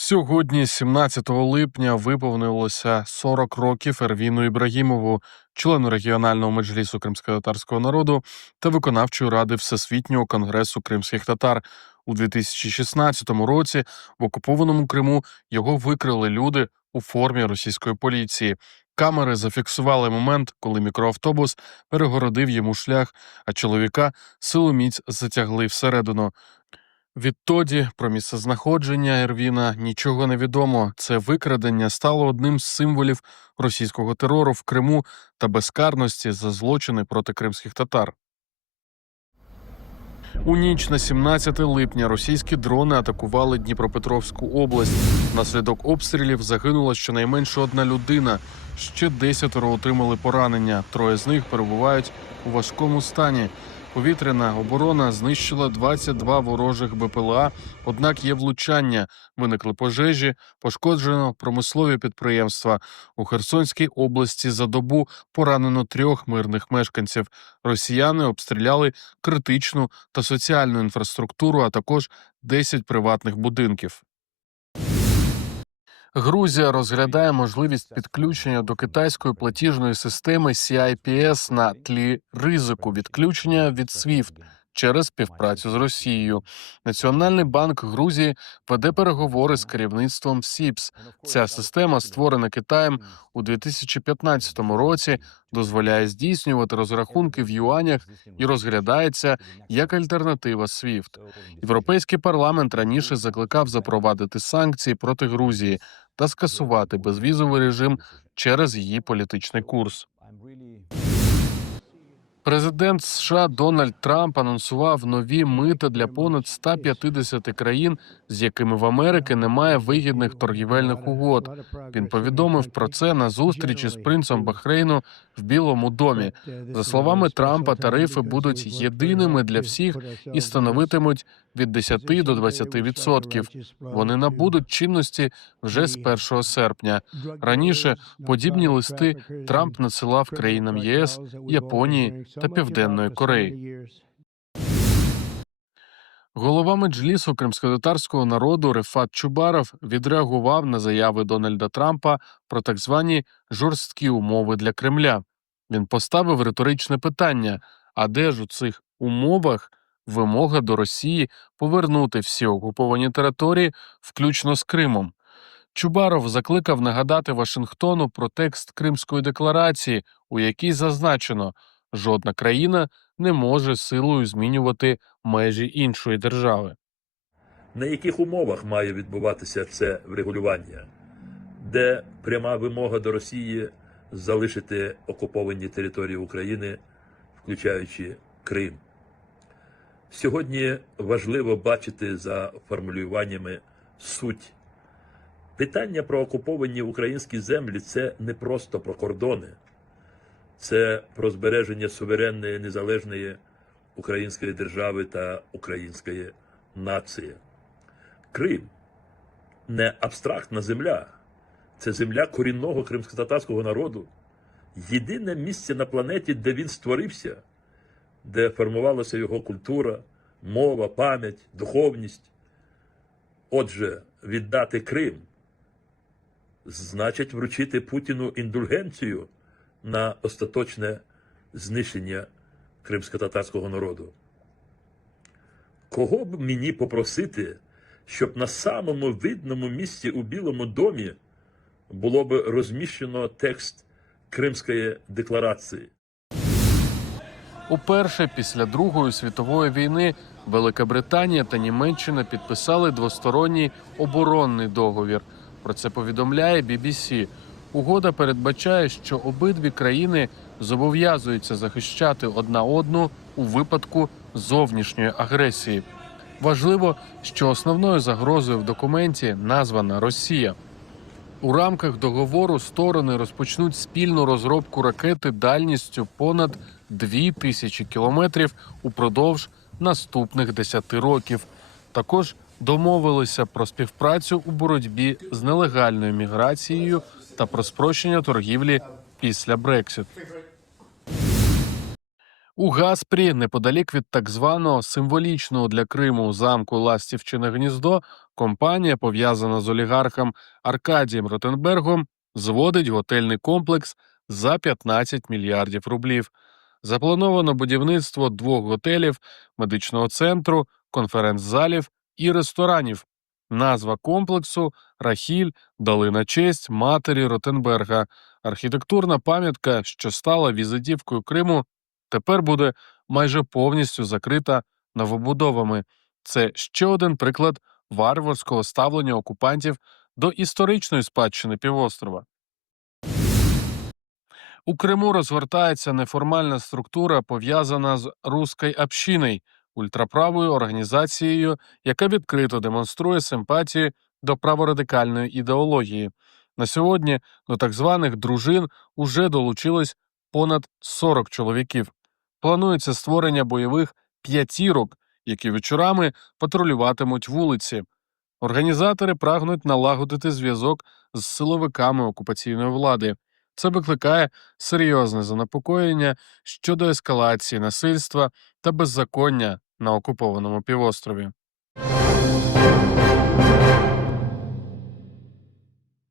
Сьогодні, 17 липня, виповнилося 40 років Ервіну Ібрагімову, члену регіонального меджлісу кримськотатарського народу та виконавчої ради Всесвітнього конгресу кримських татар. У 2016 році в окупованому Криму його викрили люди у формі російської поліції. Камери зафіксували момент, коли мікроавтобус перегородив йому шлях, а чоловіка силоміць затягли всередину. Відтоді про місцезнаходження Ервіна нічого не відомо. Це викрадення стало одним з символів російського терору в Криму та безкарності за злочини проти кримських татар. У ніч на 17 липня російські дрони атакували Дніпропетровську область. Внаслідок обстрілів загинула щонайменше одна людина. Ще десятеро отримали поранення. Троє з них перебувають у важкому стані. Повітряна оборона знищила 22 ворожих БПЛА, однак є влучання. Виникли пожежі, пошкоджено промислові підприємства. У Херсонській області за добу поранено трьох мирних мешканців. Росіяни обстріляли критичну та соціальну інфраструктуру, а також 10 приватних будинків. Грузія розглядає можливість підключення до китайської платіжної системи CIPS на тлі ризику відключення від SWIFT через співпрацю з Росією. Національний банк Грузії веде переговори з керівництвом СІПС. Ця система, створена Китаєм у 2015 році, дозволяє здійснювати розрахунки в юанях і розглядається як альтернатива SWIFT. Європейський парламент раніше закликав запровадити санкції проти Грузії та скасувати безвізовий режим через її політичний курс. Президент США Дональд Трамп анонсував нові мита для понад 150 країн, з якими в Америки немає вигідних торгівельних угод. Він повідомив про це на зустрічі з принцем Бахрейну в Білому домі. За словами Трампа, тарифи будуть єдиними для всіх і становитимуть від 10 до 20 відсотків. Вони набудуть чинності вже з 1 серпня. Раніше подібні листи Трамп надсилав країнам ЄС, Японії та Південної Кореї. Голова меджлісу кримськотатарського народу Рефат Чубаров відреагував на заяви Дональда Трампа про так звані жорсткі умови для Кремля. Він поставив риторичне питання: а де ж у цих умовах вимога до Росії повернути всі окуповані території, включно з Кримом? Чубаров закликав нагадати Вашингтону про текст Кримської декларації, у якій зазначено, жодна країна не може силою змінювати межі іншої держави. На яких умовах має відбуватися це врегулювання, де пряма вимога до Росії залишити окуповані території України, включаючи Крим. Сьогодні важливо бачити за формулюваннями суть. Питання про окуповані українські землі це не просто про кордони, це про збереження суверенної незалежної української держави та української нації. Крим не абстрактна земля, це земля корінного кримськотатарського народу. Єдине місце на планеті, де він створився, де формувалася його культура, мова, пам'ять, духовність. Отже, віддати Крим значить вручити Путіну індульгенцію на остаточне знищення кримськотатарського народу. Кого б мені попросити, щоб на самому видному місці у Білому домі було б розміщено текст Кримської декларації? Уперше після Другої світової війни Велика Британія та Німеччина підписали двосторонній оборонний договір. Про це повідомляє BBC. Угода передбачає, що обидві країни зобов'язуються захищати одна одну у випадку зовнішньої агресії. Важливо, що основною загрозою в документі названа Росія. У рамках договору сторони розпочнуть спільну розробку ракети дальністю понад 2 тисячі кілометрів упродовж наступних 10 років. Також домовилися про співпрацю у боротьбі з нелегальною міграцією та про спрощення торгівлі після Брексит. У Гаспрі, неподалік від так званого символічного для Криму замку Ластівчине гніздо, Компанія, пов'язана з олігархом Аркадієм Ротенбергом, зводить готельний комплекс за 15 мільярдів рублів. Заплановано будівництво двох готелів, медичного центру, конференц-залів і ресторанів. Назва комплексу Рахіль дали на честь матері Ротенберга. Архітектурна пам'ятка, що стала візитівкою Криму, тепер буде майже повністю закрита новобудовами. Це ще один приклад варварського ставлення окупантів до історичної спадщини півострова. У Криму розгортається неформальна структура, пов'язана з руською общиною, ультраправою організацією, яка відкрито демонструє симпатії до праворадикальної ідеології. На сьогодні до так званих дружин уже долучилось понад 40 чоловіків. Планується створення бойових п'ятірок, які вечорами патрулюватимуть вулиці. Організатори прагнуть налагодити зв'язок з силовиками окупаційної влади. Це викликає серйозне занепокоєння щодо ескалації насильства та беззаконня на окупованому півострові.